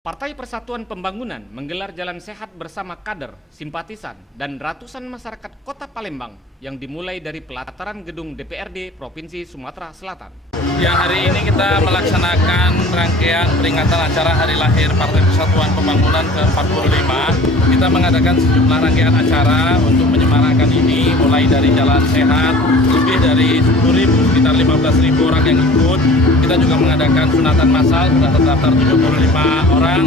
Partai Persatuan Pembangunan menggelar jalan sehat bersama kader, simpatisan, dan ratusan masyarakat Kota Palembang yang dimulai dari pelataran gedung DPRD Provinsi Sumatera Selatan. Ya, hari ini kita melaksanakan rangkaian peringatan acara Hari Lahir Partai Persatuan Pembangunan ke-45. Kita mengadakan sejumlah rangkaian acara untuk menyemarakan ini, mulai dari jalan sehat, lebih dari 10.000, sekitar 15.000 orang yang ikut. Kita juga mengadakan sunatan massal, sudah terdaftar 75 orang.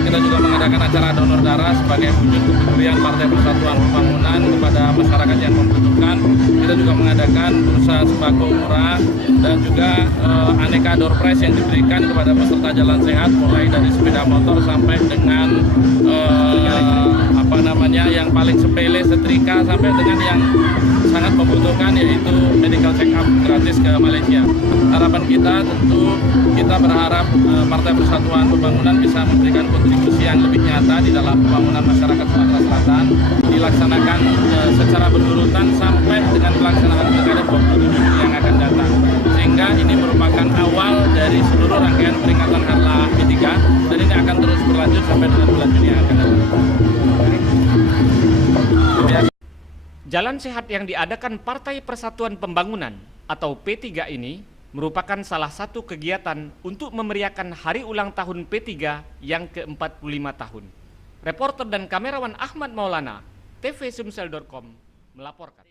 Kita juga mengadakan acara donor darah sebagai wujud kepedulian Partai Persatuan Pembangunan kepada masyarakat yang membutuhkan. Kita juga mengadakan bursa sembako murah dan juga aneka door prize yang diberikan kepada peserta jalan sehat, mulai dari sepeda motor sampai dengan yang paling sepele, setrika, sampai dengan yang sangat membutuhkan, yaitu medical check up gratis ke Malaysia. Harapan kita tentu, kita berharap Partai Persatuan Pembangunan bisa memberikan kontribusi yang lebih nyata di dalam pembangunan masyarakat Sumatera Selatan, dilaksanakan secara berurutan sampai dengan pelaksanaan pilkada 27 Juli yang akan datang. Sehingga ini merupakan awal dari seluruh rangkaian peringatan Harlah P3, dan ini akan terus berlanjut sampai dengan bulan Juni yang akan datang. Jalan sehat yang diadakan Partai Persatuan Pembangunan atau P3 ini merupakan salah satu kegiatan untuk memeriahkan hari ulang tahun P3 yang ke-45 tahun. Reporter dan kamerawan Ahmad Maulana, tvsumsel.com melaporkan.